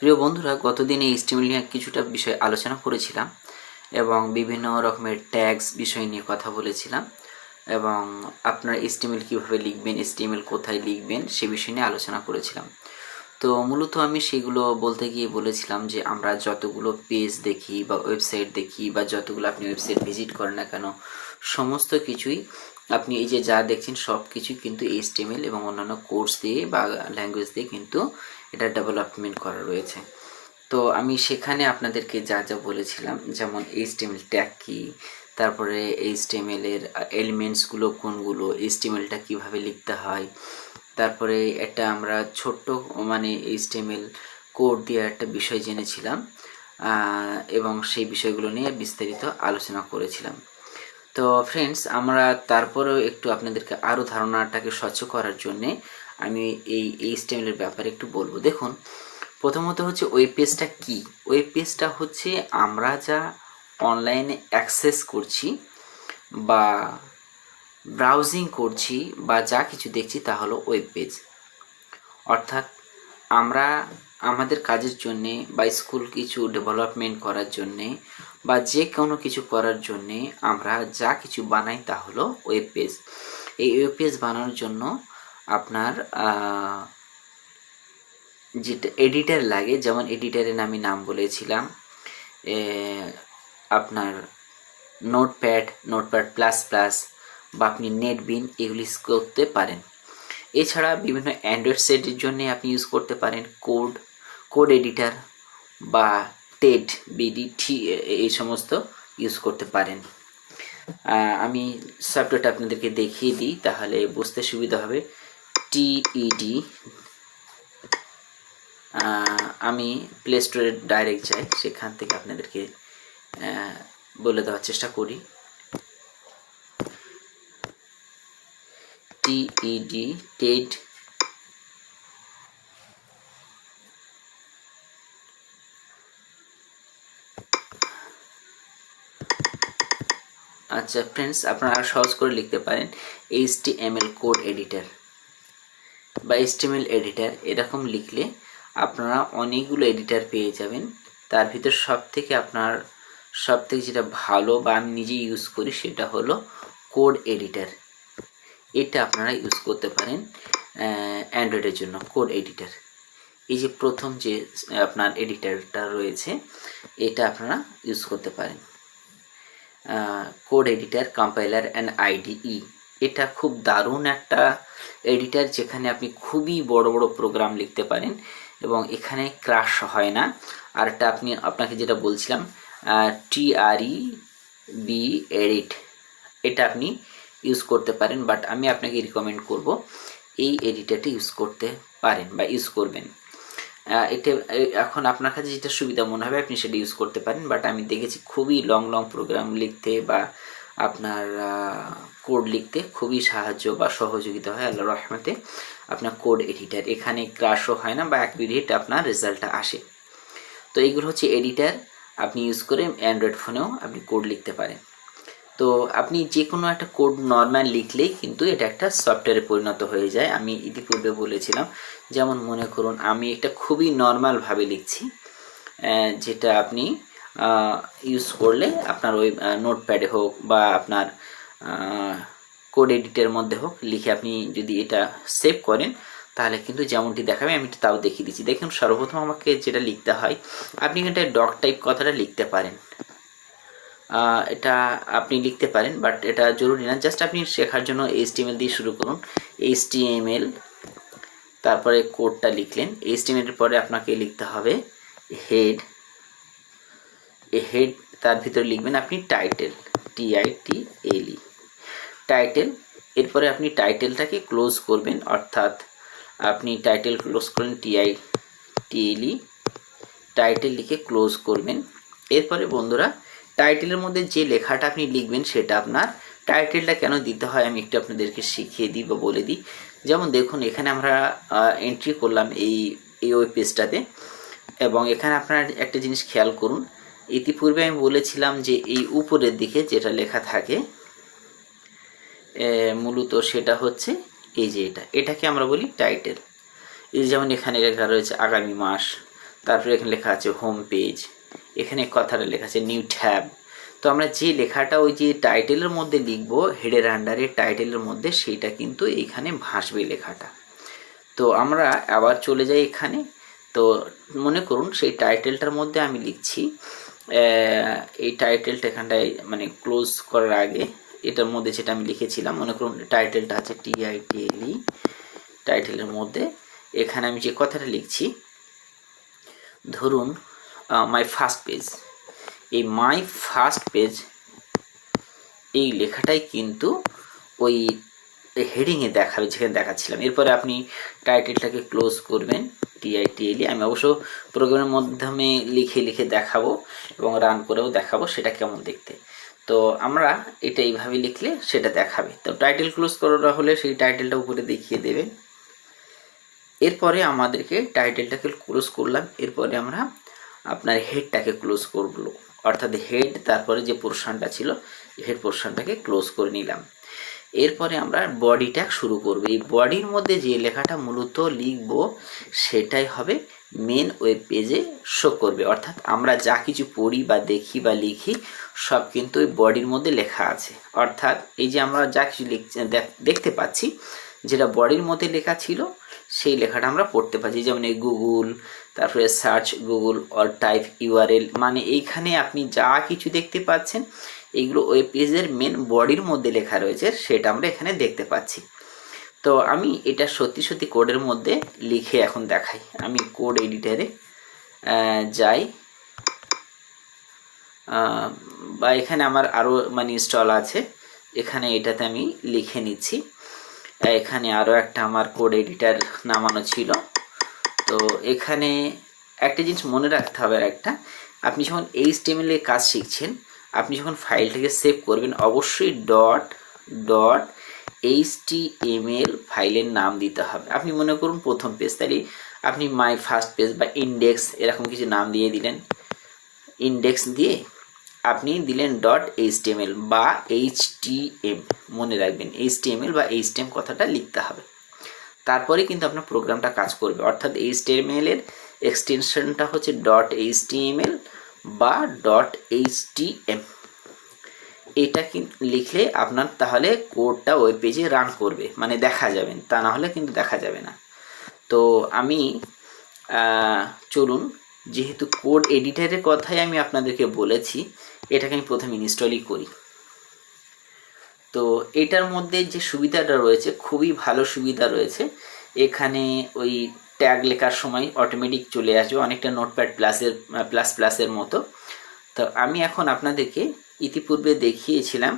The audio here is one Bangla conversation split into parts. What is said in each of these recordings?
প্রিয় বন্ধুরা, গতদিন এই HTML নিয়ে কিছুটা বিষয় আলোচনা করেছিলাম এবং বিভিন্ন রকমের ট্যাগস বিষয় নিয়ে কথা বলেছিলাম এবং আপনার HTML কীভাবে লিখবেন, HTML কোথায় লিখবেন সে বিষয় নিয়ে আলোচনা করেছিলাম। তো মূলত আমি সেগুলো বলতে গিয়ে বলেছিলাম যে আমরা যতগুলো পেজ দেখি বা ওয়েবসাইট দেখি বা যতগুলো আপনি ওয়েবসাইট ভিজিট করেন না কেন, সমস্ত কিছুই আপনি এই যে যা দেখছেন সব কিছুই কিন্তু HTML এবং অন্যান্য কোর্স দিয়ে বা ল্যাঙ্গুয়েজ দিয়ে কিন্তু এটা ডেভেলপমেন্ট করা রয়েছে। তো আমি সেখানে আপনাদেরকে যা যা বলেছিলাম, যেমন HTML ট্যাগ কী, তারপরে HTML এর এলিমেন্টসগুলো কোনগুলো, HTMLটা কীভাবে লিখতে হয়, তারপরে একটা আমরা ছোট্ট মানে HTML কোড দিয়ে একটা বিষয় জেনেছিলাম এবং সেই বিষয়গুলো নিয়ে বিস্তারিত আলোচনা করেছিলাম। তো ফ্রেন্ডস, আমরা তারপরেও একটু আপনাদেরকে আরও ধারণাটাকে স্বচ্ছ করার জন্যে আমি এই HTML এর ব্যাপারে একটু বলবো। দেখুন, প্রথমত হচ্ছে ওয়েব পেজটা কী। ওয়েব পেজটা হচ্ছে আমরা যা অনলাইনে অ্যাক্সেস করছি বা ব্রাউজিং করছি বা যা কিছু দেখছি তা হলো ওয়েব পেজ। অর্থাৎ আমরা আমাদের কাজের জন্যে বা স্কুল কিছু ডেভেলপমেন্ট করার জন্যে বা যে কোনো কিছু করার জন্যে আমরা যা কিছু বানাই তা হলো ওয়েব পেজ। এই ওয়েব পেজ বানানোর জন্য আপনার যেটা এডিটার লাগে, যেমন এডিটারের আমি নাম বলেছিলাম আপনার নোটপ্যাড প্লাস প্লাস বা আপনি নেটবিন, এগুলি ইউজ করতে পারেন। এছাড়া বিভিন্ন অ্যান্ড্রয়েড সেটের জন্য আপনি ইউজ করতে পারেন কোড এডিটার বা টেড বিডিটি, এই সমস্ত ইউজ করতে পারেন। আমি সফটওয়্যারটা আপনাদেরকে দেখিয়ে দিই, তাহলে বুঝতে সুবিধা হবে। টিইডি, আমি প্লে স্টোরে ডাইরেক্ট যাই, সেখান থেকে আপনাদেরকে বলে দেওয়ার চেষ্টা করি। টিইডি, টেড, আচ্ছা ফ্রেন্ডস, আপনারা সহজ করে লিখতে পারেন HTML কোড এডিটার বা HTML এডিটার, এরকম লিখলে আপনারা অনেকগুলো এডিটার পেয়ে যাবেন। তার ভিতর সব থেকে যেটা ভালো বা আমি নিজে ইউজ করি সেটা হলো কোড এডিটার। এটা আপনারা ইউজ করতে পারেন অ্যান্ড্রয়েডের জন্য। কোড এডিটার, এই যে প্রথম যে আপনার এডিটারটা রয়েছে, এটা আপনারা ইউজ করতে পারেন। Code editor, compiler and IDE, এটা খুব দারুণ একটা এডিটার যেখানে আপনি খুবই বড় বড় প্রোগ্রাম লিখতে পারেন এবং এখানে ক্রাশ হয় না। আর এটা আপনাকে যেটা বলছিলাম TRE বি এডিট, এটা আপনি ইউজ করতে পারেন, বাট আমি আপনাকে রিকমেন্ড করব এই এডিটারটি ইউজ করতে পারেন বা ইউজ করবেন। এটা এখন আপনার কাছে যেটা সুবিধা মনে হবে আপনি সেটা ইউজ করতে পারেন, বাট আমি দেখেছি খুবই লং প্রোগ্রাম লিখতে বা আপনার কোড লিখতে খুবই সাহায্য বা সহযোগিতা হয় আল্লাহর রহমতে আপনার কোড এডিটার। এখানে ক্রাশও হয় না বা অ্যাকুরেট আপনার রেজাল্টটা আসে। তো এইগুলো হচ্ছে এডিটার, আপনি ইউজ করে অ্যান্ড্রয়েড ফোনেও আপনি কোড লিখতে পারেন। তো আপনি যে কোনো একটা কোড নর্মাল লিখলেই কিন্তু এটা একটা সফটওয়্যারে পরিণত হয়ে যায়। আমি ইতিপূর্বে বলেছিলাম, যেমন মনে করুন আমি একটা খুবই নর্মালভাবে লিখছি, যেটা আপনি ইউজ করলে আপনার ওই নোটপ্যাডে হোক বা আপনার কোড এডিটের মধ্যে হোক লিখে আপনি যদি এটা সেভ করেন তাহলে কিন্তু যেমনটি দেখাবে, আমি তাও দেখিয়ে দিচ্ছি। দেখুন, সর্বপ্রথম আমাকে যেটা লিখতে হয়, আপনি কিন্তু ডক টাইপ কথাটা লিখতে পারেন, এটা আপনি লিখতে পারেন, বাট এটা জরুরি না। জাস্ট আপনি শেখার জন্য HTML দিয়ে শুরু করুন। HTML, তারপরে কোডটা লিখলেন। HTML এর পরে আপনাকে লিখতে হবে হেড, হেড তার ভিতরে লিখবেন আপনি টাইটেল, TITLE, টাইটেল। এরপরে আপনি টাইটেলটাকে ক্লোজ করবেন, অর্থাৎ আপনি টাইটেল ক্লোজ করলেন TITLE, টাইটেল লিখে ক্লোজ করবেন। এরপরে বন্ধুরা, টাইটেলের মধ্যে যে লেখাটা আপনি লিখবেন সেটা আপনার, টাইটেলটা কেন দিতে হয় আমি একটু আপনাদেরকে শিখিয়ে দিই বা বলে দিই। যেমন দেখুন, এখানে আমরা এন্ট্রি করলাম এই ওয়েব পেজটাতে, এবং এখানে আপনার একটা জিনিস খেয়াল করুন, ইতিপূর্বে আমি বলেছিলাম যে এই উপরের দিকে যেটা লেখা থাকে মূলত সেটা হচ্ছে এই যে এটাকে আমরা বলি টাইটেল। এই যেমন এখানে লেখা রয়েছে আগামী মাস, তারপরে এখানে লেখা আছে হোম পেজ, এখানে কথাটা লেখা আছে নিউ ট্যাব। তো আমরা যে লেখাটা ওই যে টাইটেলের মধ্যে লিখবো, হেডের আন্ডারে টাইটেলের মধ্যে, সেইটা কিন্তু এইখানে ভাসবে লেখাটা। তো আমরা আবার চলে যাই এখানে। তো মনে করুন সেই টাইটেলটার মধ্যে আমি লিখছি, এই টাইটেলটা এখানটায় মানে ক্লোজ করার আগে এটার মধ্যে যেটা আমি লিখেছিলাম, মনে করুন টাইটেলটা আছে TITLE, টাইটেলের মধ্যে এখানে আমি যে কথাটা লিখছি, ধরুন মাই ফার্স্ট পেজ, এই মাই ফার্স্ট পেজ এই লেখাটাই কিন্তু ওই হেডিংয়ে দেখাবে যেখানে দেখাচ্ছিলাম। এরপরে আপনি টাইটেলটাকে ক্লোজ করবেন TITLE। আমি অবশ্য প্রোগ্রামের মাধ্যমে লিখে লিখে দেখাবো এবং রান করেও দেখাবো সেটা কেমন দেখতে। তো আমরা এটা এইভাবে লিখলে সেটা দেখাবে। তো টাইটেল ক্লোজ করা হলে সেই টাইটেলটা উপরে দেখিয়ে দেবে। এরপরে আমাদেরকে টাইটেলটাকে ক্লোজ করলাম, এরপরে আমরা আপনার হেডটাকে ক্লোজ করবো, অর্থাৎ হেড তারপরে যে পোর্শনটা ছিল হেড পোর্শনটাকে ক্লোজ করে নিলাম। এরপরে আমরা বডিটা শুরু করব। এই বডির মধ্যে যে লেখাটা মূলত লিখব সেটাই হবে মেন ওয়েব পেজে শো করবে, অর্থাৎ আমরা যা কিছু পড়ি বা দেখি বা লিখি সব কিন্তু ওই বডির মধ্যে লেখা আছে। অর্থাৎ এই যে আমরা যা কিছু দেখতে পাচ্ছি যেটা বডির মধ্যে লেখা ছিল সেই লেখাটা আমরা পড়তে পাচ্ছি, যেমন এই গুগল, তারপরে search Google or type URL, মানে এইখানে আপনি যা কিছু দেখতে পাচ্ছেন এইগুলো ওয়েব পেজের মেন বডির মধ্যে লেখা রয়েছে, সেটা আমরা এখানে দেখতে পাচ্ছি। তো আমি এটা সত্যি সত্যি কোডের মধ্যে লিখে এখন দেখাই। আমি কোড এডিটারে যাই, বা এখানে আমার আরও মানে ইনস্টল আছে, এখানে এটাতে আমি লিখে নিচ্ছি। এখানে আরও একটা আমার কোড এডিটার নামানো ছিল। তো এখানে একটা জিনিস মনে রাখতে হবে, আর একটা, আপনি যখন HTML এর কাজ শিখছেন, আপনি যখন ফাইলটাকে সেভ করবেন অবশ্যই .html ফাইলের নাম দিতে হবে। আপনি মনে করুন প্রথম পেজ, তাহলে আপনি মাই ফার্স্ট পেজ বা ইন্ডেক্স এরকম কিছু নাম দিয়ে দিলেন, ইন্ডেক্স দিয়ে আপনি দিলেন .html বা HTML, মনে রাখবেন HTML বা HTML কথাটা লিখতে হবে, তারপরে কিন্তু আপনার প্রোগ্রামটা কাজ করবে। অর্থাৎ HTML এর এক্সটেনশনটা হচ্ছে .html বা .htm, এটা কিন্তু লিখলে আপনার তাহলে কোডটা ওয়েব পেজে রান করবে, মানে দেখা যাবেন, তা না হলে কিন্তু দেখা যাবে না। তো আমি চলুন, যেহেতু কোড এডিটারের কথাই আমি আপনাদেরকে বলেছি, এটাকে আমি প্রথমে ইনস্টলই করি। তো এটার মধ্যে যে সুবিধাটা রয়েছে খুবই ভালো সুবিধা রয়েছে। এখানে ওই ট্যাগ লেখার সময় অটোমেটিক চলে আসবে, অনেকটা নোটপ্যাড প্লাসের মতো। তো আমি এখন আপনাদেরকে ইতিপূর্বে দেখিয়েছিলাম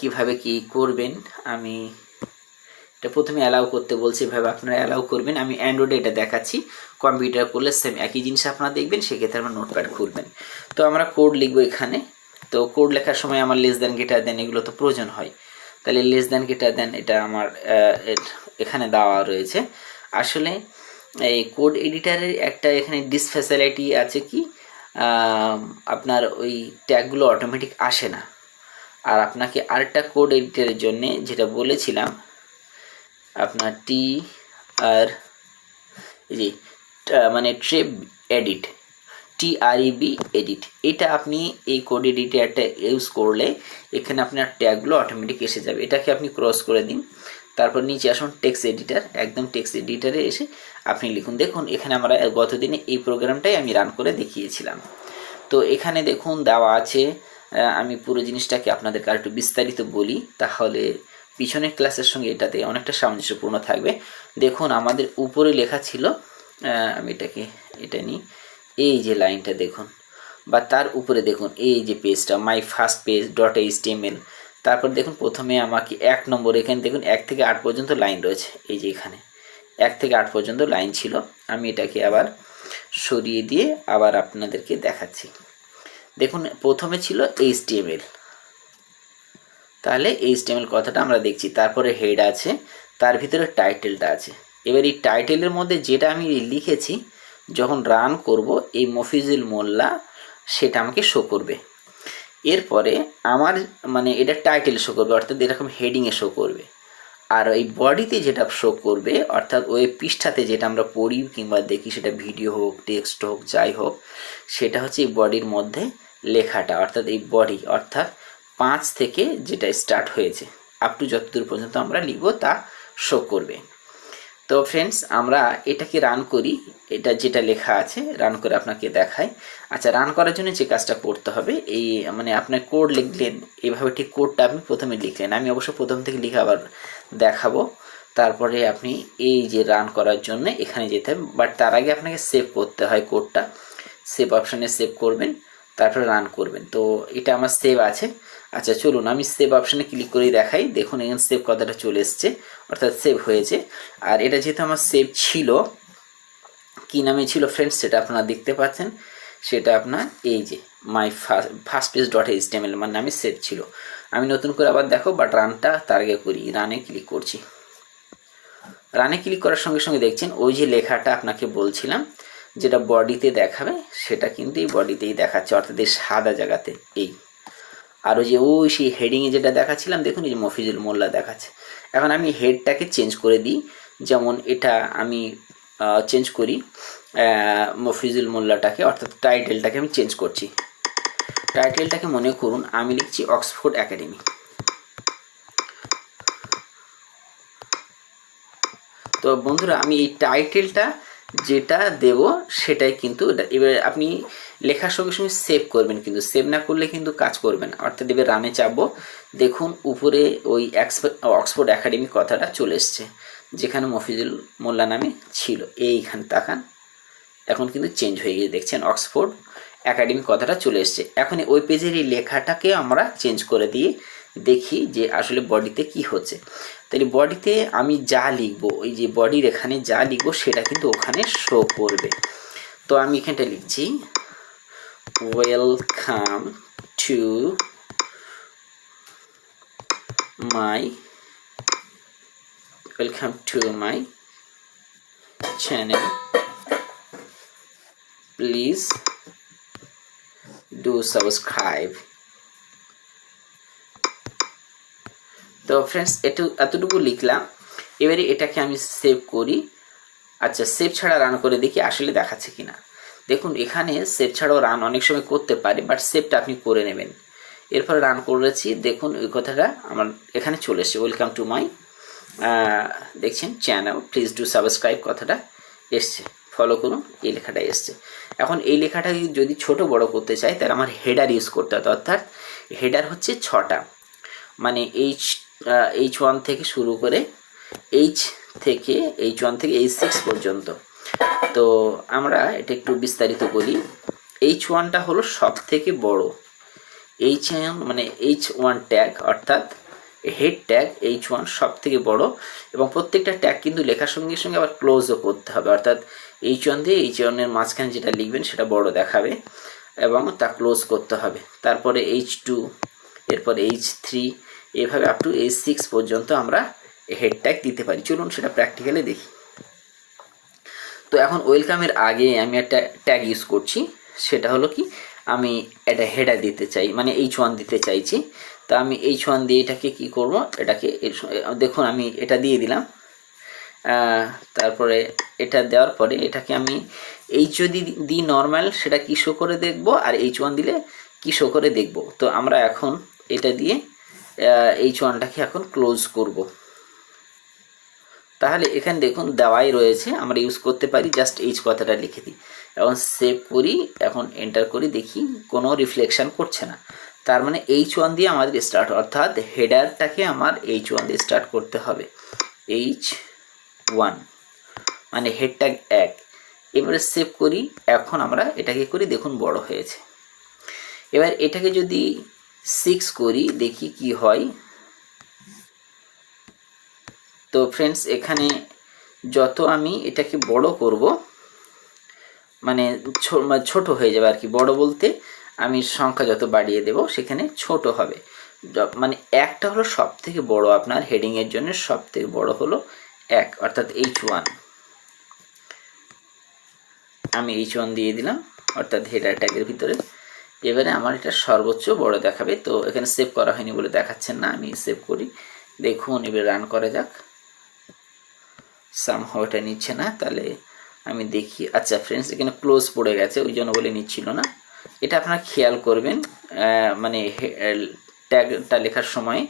কিভাবে কি করবেন। আমি এটা প্রথমে অ্যালাউ করতে বলছি, এভাবে আপনারা অ্যালাউ করবেন। আমি অ্যান্ড্রয়েডে এটা দেখাচ্ছি, কম্পিউটার করলে সেম একই জিনিস আপনারা দেখবেন, সেক্ষেত্রে আমরা নোটপ্যাড খুলবেন। তো আমরা কোড লিখবো এখানে। তো কোড লেখার সময় আমার লেস দ্যান গ্রেটার দ্যান এগুলো তো প্রয়োজন হয়, তাহলে লেস দ্যান গ্রেটার দ্যান এটা আমার এখানে দেওয়া রয়েছে। আসলে এই কোড এডিটারের একটা এখানে ডিসফ্যাসিলিটি আছে কি, আপনার ওই ট্যাগগুলো অটোমেটিক আসে না। আর আপনাকে আরেকটা কোড এডিটারের জন্যে যেটা বলেছিলাম, আপনার মানে ট্রেব এডিট, TREB এডিট, এটা আপনি এই কোড এডিটারটা ইউজ করলে এখানে আপনার ট্যাগগুলো অটোমেটিক এসে যাবে। এটাকে আপনি ক্রস করে দিন, তারপর নিচে আসুন টেক্সট এডিটার, একদম টেক্সট এডিটারে এসে আপনি লিখুন। দেখুন এখানে আমরা গতদিনে এই প্রোগ্রামটাই আমি রান করে দেখিয়েছিলাম। তো এখানে দেখুন দেওয়া আছে, আমি পুরো জিনিসটাকে আপনাদেরকে আর একটু বিস্তারিত বলি, তাহলে পিছনের ক্লাসের সঙ্গে এটাতে অনেকটা সামঞ্জস্যপূর্ণ থাকবে। দেখুন আমাদের উপরে লেখা ছিল, আমি এটা নিই, এই যে লাইনটা দেখুন, বা তার উপরে দেখুন এই যে পেজটা মাই ফার্স্ট পেজ .html, তারপর দেখুন প্রথমে আমাকে 1 নম্বর, এখানে দেখুন 1 থেকে 8 পর্যন্ত লাইন রয়েছে, এই যে এখানে 1 থেকে 8 পর্যন্ত লাইন ছিল। আমি এটাকে আবার সরিয়ে দিয়ে আবার আপনাদেরকে দেখাচ্ছি। দেখুন প্রথমে ছিল HTML, তাহলে HTML কথাটা আমরা দেখছি, তারপরে হেড আছে, তার ভিতরে টাইটেলটা আছে। এবার এই টাইটেলের মধ্যে যেটা আমি লিখেছি যখন রান করব এই মফিজুল মোল্লা, সেটা আমাকে শো করবে। এরপরে আমার মানে এটা টাইটেল শো করবে, অর্থাৎ এরকম হেডিংয়ে শো করবে। আর এই বডিতে যেটা শো করবে অর্থাৎ ওই পৃষ্ঠাতে যেটা আমরা পড়ি কিংবা দেখি, সেটা ভিডিও হোক, টেক্সট হোক, যাই হোক, সেটা হচ্ছে এই বডির মধ্যে লেখাটা, অর্থাৎ এই বডি অর্থাৎ 5 থেকে যেটা স্টার্ট হয়েছে আপ টু যতদূর পর্যন্ত আমরা লিখব তা শো করবে। তো ফ্রেন্ডস, আমরা এটাকে রান করি, এটা যেটা লেখা আছে রান করে আপনাকে দেখাই। আচ্ছা, রান করার জন্য যে কাজটা করতে হবে, এই মানে আপনার কোড লিখলেন, এইভাবে ঠিক কোডটা আপনি প্রথমে লিখলেন, আমি অবশ্য প্রথম থেকে লিখে আবার দেখাবো। তারপরে আপনি এই যে রান করার জন্য এখানে যেতে হবে, বাট তার আগে আপনাকে সেভ করতে হয় কোডটা। সেভ অপশানে সেভ করবেন, তারপরে রান করবেন। তো এটা আমার সেভ আছে। আচ্ছা চলুন আমি সেভ অপশানে ক্লিক করে দেখাই। দেখুন এখানে সেভ কথাটা চলে এসছে, অর্থাৎ সেভ হয়েছে। আর এটা যেহেতু আমার সেভ ছিল, কি নামে ছিল ফ্রেন্ডস সেটা আপনারা দেখতে পাচ্ছেন, সেটা আপনার এই যে my first page dot HTML মানে নামে সেভ ছিল। আমি নতুন করে আবার দেখো, বাট রানটা তার আগে করি, রানে ক্লিক করছি। রানে ক্লিক করার সঙ্গে সঙ্গে দেখছেন ওই যে লেখাটা আপনাকে বলছিলাম যেটা বডিতে দেখাবে, সেটা কিন্তু এই বডিতেই দেখাচ্ছে, অর্থাৎ এই সাদা জায়গাতে এই। আর ওই যে ওই সেই হেডিংয়ে যেটা দেখাচ্ছিলাম, দেখুন এই যে মফিজুল মোল্লা দেখাচ্ছে। এখন আমি হেডটাকে চেঞ্জ করে দিই, যেমন এটা আমি চেঞ্জ করি মফিজুল মোল্লাটাকে, অর্থাৎ টাইটেলটাকে আমি চেঞ্জ করছি। টাইটেলটাকে মনে করুন আমি লিখছি অক্সফোর্ড একাডেমি। তো বন্ধুরা, আমি এই টাইটেলটা যেটা দেব সেটাই কিন্তু এবার আপনি লেখার সঙ্গে সঙ্গে সেভ করবেন, কিন্তু সেভ না করলে কিন্তু কাজ করবে না। অর্থাৎ এবার রানে চাপবো, দেখুন উপরে ওই অক্সফোর্ড একাডেমি কথাটা চলে এসছে, যেখানে মফিজুল মোল্লা নামে ছিল। এইখানে তাকান, এখন কিন্তু চেঞ্জ হয়ে গিয়ে দেখছেন অক্সফোর্ড একাডেমি কথাটা চলে এসছে। এখন ওই পেজের এই লেখাটাকে আমরা চেঞ্জ করে দিয়ে দেখি যে আসলে বডিতে কি হচ্ছে। তাহলে বডিতে আমি যা লিখবো, ওই যে বডির এখানে যা লিখবো সেটা কিন্তু ওখানে শো করবে। তো আমি এখানটা লিখছি welcome to my channel, please do subscribe. তো ফ্রেন্ডস এতটুকু লিখলাম। এবারে এটাকে আমি সেভ করি। আচ্ছা, সেভ ছাড়া রান করে দেখি আসলে দেখাচ্ছে কিনা। দেখুন এখানে সেভ ছাড়াও রান অনেক সময় করতে পারে, বাট সেভটা আপনি করে নেবেন। এরপরে রান করেছি, দেখুন ওই কথাটা আমার এখানে চলে এসছে, ওয়েলকাম টু মাই দেখছেন চ্যানেল, প্লিজ ডু সাবস্ক্রাইব কথাটা এসছে, ফলো করুন, এই লেখাটা এসছে। এখন এই লেখাটা যদি ছোট বড় করতে চাই তাহলে আমার হেডার ইউজ করতে হবে, অর্থাৎ হেডার হচ্ছে 6টা, মানে H1 থেকে শুরু করে H1 থেকে H6 পর্যন্ত। তো আমরা এটা একটু বিস্তারিত বলি। H1টা হলো সব থেকে বড়, H1 মানে H1 ট্যাগ, অর্থাৎ হেড ট্যাগ H1 সব থেকে বড়, এবং প্রত্যেকটা ট্যাগ কিন্তু লেখার সঙ্গে সঙ্গে আবার ক্লোজও করতে হবে, অর্থাৎ H1 দিয়ে H1 এর মাঝখানে যেটা লিখবেন সেটা বড় দেখাবে এবং তা ক্লোজ করতে হবে। তারপরে H2, এরপর H3, এভাবে আপ টু H6 পর্যন্ত আমরা হেড ট্যাগ দিতে পারি। চলুন সেটা প্র্যাকটিক্যালি দেখি। তো এখন ওয়েলকামের আগে আমি একটা ট্যাগ ইউজ করছি, সেটা হলো কি আমি একটা হেডার দিতে চাই, মানে H1 দিতে চাইছি। তা আমি H1 দিয়ে এটাকে কি করব, এটাকে দেখুন আমি এটা দিয়ে দিলাম। তারপরে এটা দেওয়ার পরে এটাকে আমি যদি দিই নর্মাল সেটা কি শো করে দেখব, আর H1 দিলে কি শো করে দেখব। তো আমরা এখন এটা দিয়ে H1টাকে এখন ক্লোজ করব। তাহলে এখানে দেখুন দেওয়াই রয়েছে, আমরা ইউজ করতে পারি, জাস্ট H কথাটা লিখে দিই। এখন সেভ করি, এখন এন্টার করি, দেখি কোনো রিফ্লেকশন করছে না। তার মানে H1 দিয়ে আমাদের স্টার্ট, অর্থাৎ হেডারটাকে আমার H1 দিয়ে স্টার্ট করতে হবে। H1 মানে হেড ট্যাগ 1। এবারে সেভ করি, এখন আমরা এটাকে করি, দেখুন বড় হয়েছে। এবার এটাকে যদি 6 করি দেখি কি হয়। তো ফ্রেন্ডস, এখানে যত আমি এটাকে বড় করব মানে ছোট হয়ে যাবে আর কি, বড় বলতে আমি সংখ্যা যত বাড়িয়ে দেব সেখানে ছোট হবে। মানে একটা হলো সব থেকে বড়, আপনার হেডিংয়ের জন্য সব থেকে বড় হলো 1, অর্থাৎ H1। আমি H1 দিয়ে দিলাম, অর্থাৎ হেডার ট্যাগের ভিতরে। এবারে আমার এটা সর্বোচ্চ বড় দেখাবে। তো এখানে সেভ করা হয়নি বলে দেখাচ্ছেন না, আমি সেভ করি, দেখুন এবার রান করা যাক। সামহাও এটা নিচ্ছে না, তাহলে আমি দেখি। আচ্ছা ফ্রেন্ডস, এখানে ক্লোজ পড়ে গেছে, ওই জন্য বলে নিচ্ছিল না। এটা আপনারা খেয়াল করবেন, মানে ট্যাগটা লেখার সময়।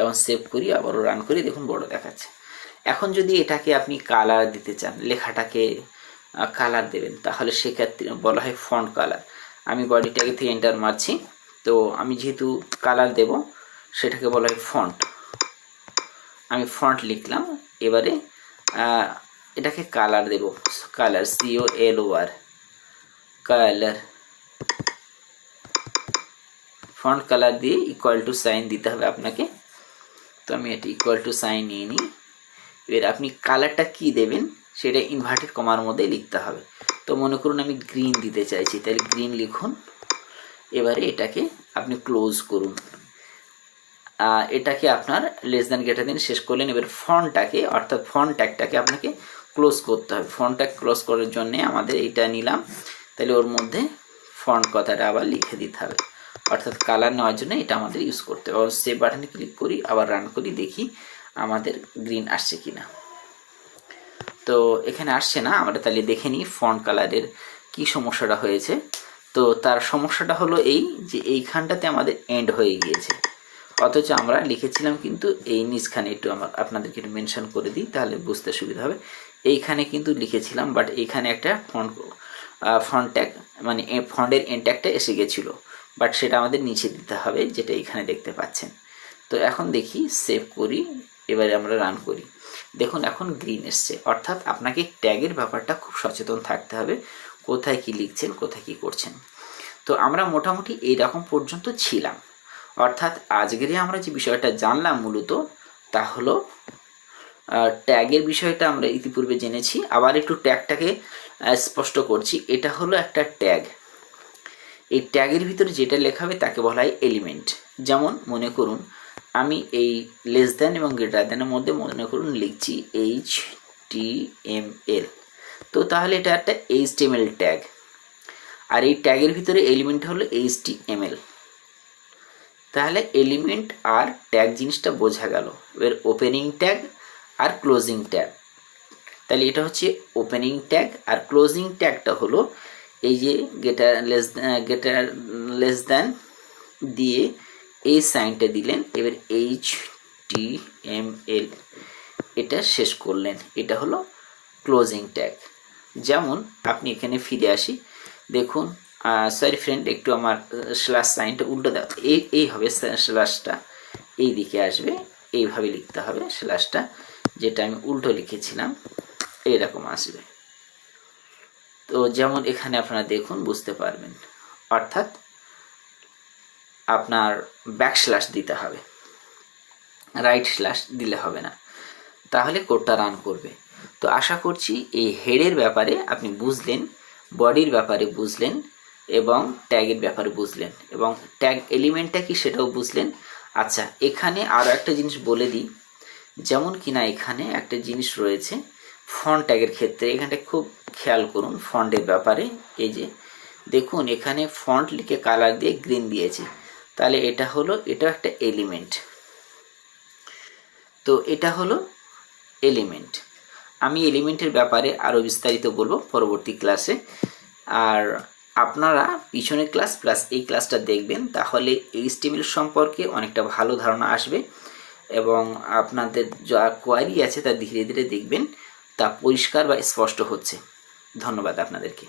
এবং সেভ করি, আবারও রান করি, দেখুন বড় দেখাচ্ছে। এখন যদি এটাকে আপনি কালার দিতে চান, লেখাটাকে কালার দেবেন, তাহলে সেক্ষেত্রে বলা হয় ফন্ট কালার। আমি বডি ট্যাগ থেকে এন্টার মারছি, তো আমি যেহেতু কালার দেব সেটাকে বলা হয় ফন্ট। আমি ফন্ট লিখলাম, এবারে এটাকে কালার দেব, colour COLOR, colour. Font colour দিয়ে ইকুয়াল টু সাইন দিতে হবে আপনাকে। তো আমি এটা ইকুয়াল টু সাইন নিয়ে নিই। এবার আপনি কালারটা কি দেবেন সেটা ইনভার্টেড কমার মধ্যে লিখতে হবে। তো মনে করুন আমি গ্রিন দিতে চাইছি, তাহলে গ্রিন লিখুন। এবারে এটাকে আপনি ক্লোজ করুন। এটাকে আপনার লেস দ্যান গ্রেটার দেন শেষ করলেন। এবার ফন্টটাকে, অর্থাৎ ফন্ট ট্যাগটাকে আপনাকে ক্লোজ করতে হবে। ফন্ট ট্যাগ ক্লোজ করার জন্য আমাদের এইটা নিলাম, তাহলে ওর মধ্যে ফন্ট কথাটা আবার লিখে দিতে হবে। অর্থাৎ কালার নেওয়ার জন্য এটা আমাদের ইউজ করতে হবে। সেভ বাটনে ক্লিক করি, আবার রান করি, দেখি আমাদের গ্রিন আসছে কিনা। তো এখানে আসছে না, আমরা তাহলে দেখে নিই ফন্ট কালারের কি সমস্যাটা হয়েছে। তো তার সমস্যাটা হলো এই যে এইখানটাতে আমাদের এন্ড হয়ে গিয়েছে, অথচ আমরা লিখেছিলাম কিন্তু এই নিচখানে। একটু আপনাদেরকে একটু মেনশন করে দিই, তাহলে বুঝতে সুবিধা হবে। এইখানে কিন্তু লিখেছিলাম, বাট এইখানে একটা ফন্ট ট্যাগ, মানে ফন্টের এন্ড ট্যাগটা এসে গেছিলো, বাট সেটা আমাদের নিচে দিতে হবে, যেটা এখানে দেখতে পাচ্ছেন। তো এখন দেখি, সেভ করি, এবারে আমরা রান করি, দেখুন এখন গ্রিন এসছে। অর্থাৎ আপনাকে ট্যাগের ব্যাপারটা খুব সচেতন থাকতে হবে, কোথায় কি লিখছেন, কোথায় কি করছেন। তো আমরা মোটামুটি এইরকম পর্যন্ত ছিলাম। অর্থাৎ আজকের আমরা যে বিষয়টা জানলাম মূলত, তা হলো ট্যাগের বিষয়টা আমরা ইতিপূর্বে জেনেছি। আবার একটু ট্যাগটাকে স্পষ্ট করছি। এটা হলো একটা ট্যাগ। এই ট্যাগের ভিতরে যেটা লেখা হবে তাকে বলা হয় এলিমেন্ট। যেমন মনে করুন আমি এই লেস দ্যান এবং গ্রেটার দ্যানের মধ্যে মনে করুন লিখছি HTML, তো তাহলে এটা একটা HTML ট্যাগ। আর এই ট্যাগের ভিতরে এলিমেন্ট হলো HTML। তাহলে এলিমেন্ট আর ট্যাগ জিনিসটা বোঝা গেল। এর ওপেনিং ট্যাগ আর ক্লোজিং ট্যাগ, তাহলে এটা হচ্ছে ওপেনিং ট্যাগ। আর ক্লোজিং ট্যাগটা হলো এই যে গেটার লেস দ্যান দিয়ে এই সাইনটা দিলেন, এবার HTML এটা শেষ করলেন, এটা হলো ক্লোজিং ট্যাগ। যেমন আপনি এখানে ফিরে আসি, দেখুন সরি ফ্রেন্ড, একটু আমার স্ল্যাশ সাইনটা উল্টো দাও, এই হবে স্ল্যাশটা, এই দিকে আসবে, এইভাবে লিখতে হবে স্ল্যাশটা, যেটা আমি উল্টো লিখেছিলাম এইরকম আসবে। তো যেমন এখানে আপনারা দেখুন, বুঝতে পারবেন। অর্থাৎ আপনার ব্যাক স্ল্যাশ দিতে হবে, রাইট স্ল্যাশ দিলে হবে না, তাহলে কোডটা রান করবে। তো আশা করছি এই হেডের ব্যাপারে আপনি বুঝলেন, বডির ব্যাপারে বুঝলেন, এবং ট্যাগের ব্যাপারে বুঝলেন, এবং ট্যাগ এলিমেন্টটা কি সেটাও বুঝলেন। আচ্ছা, এখানে আরও একটা জিনিস বলে দিই, যেমন কিনা এখানে একটা জিনিস রয়েছে ফন্ট ট্যাগের ক্ষেত্রে। এখানটা খুব খেয়াল করুন ফন্টের ব্যাপারে। এই যে দেখুন এখানে ফন্ট লিখে কালার দিয়ে গ্রিন দিয়েছে, তাহলে এটা হলো, এটা একটা এলিমেন্ট। তো এটা হলো এলিমেন্ট। আমি এলিমেন্টের ব্যাপারে আরও বিস্তারিত বলবো পরবর্তী ক্লাসে। আর আপনারা পিছনের ক্লাস প্লাস এই ক্লাসটা দেখবেন, তাহলে HTML সম্পর্কে অনেকটা ভালো ধারণা আসবে, এবং আপনাদের যা কোয়ারি আছে তা ধীরে ধীরে দেখবেন তা পরিষ্কার বা স্পষ্ট হচ্ছে। ধন্যবাদ আপনাদেরকে।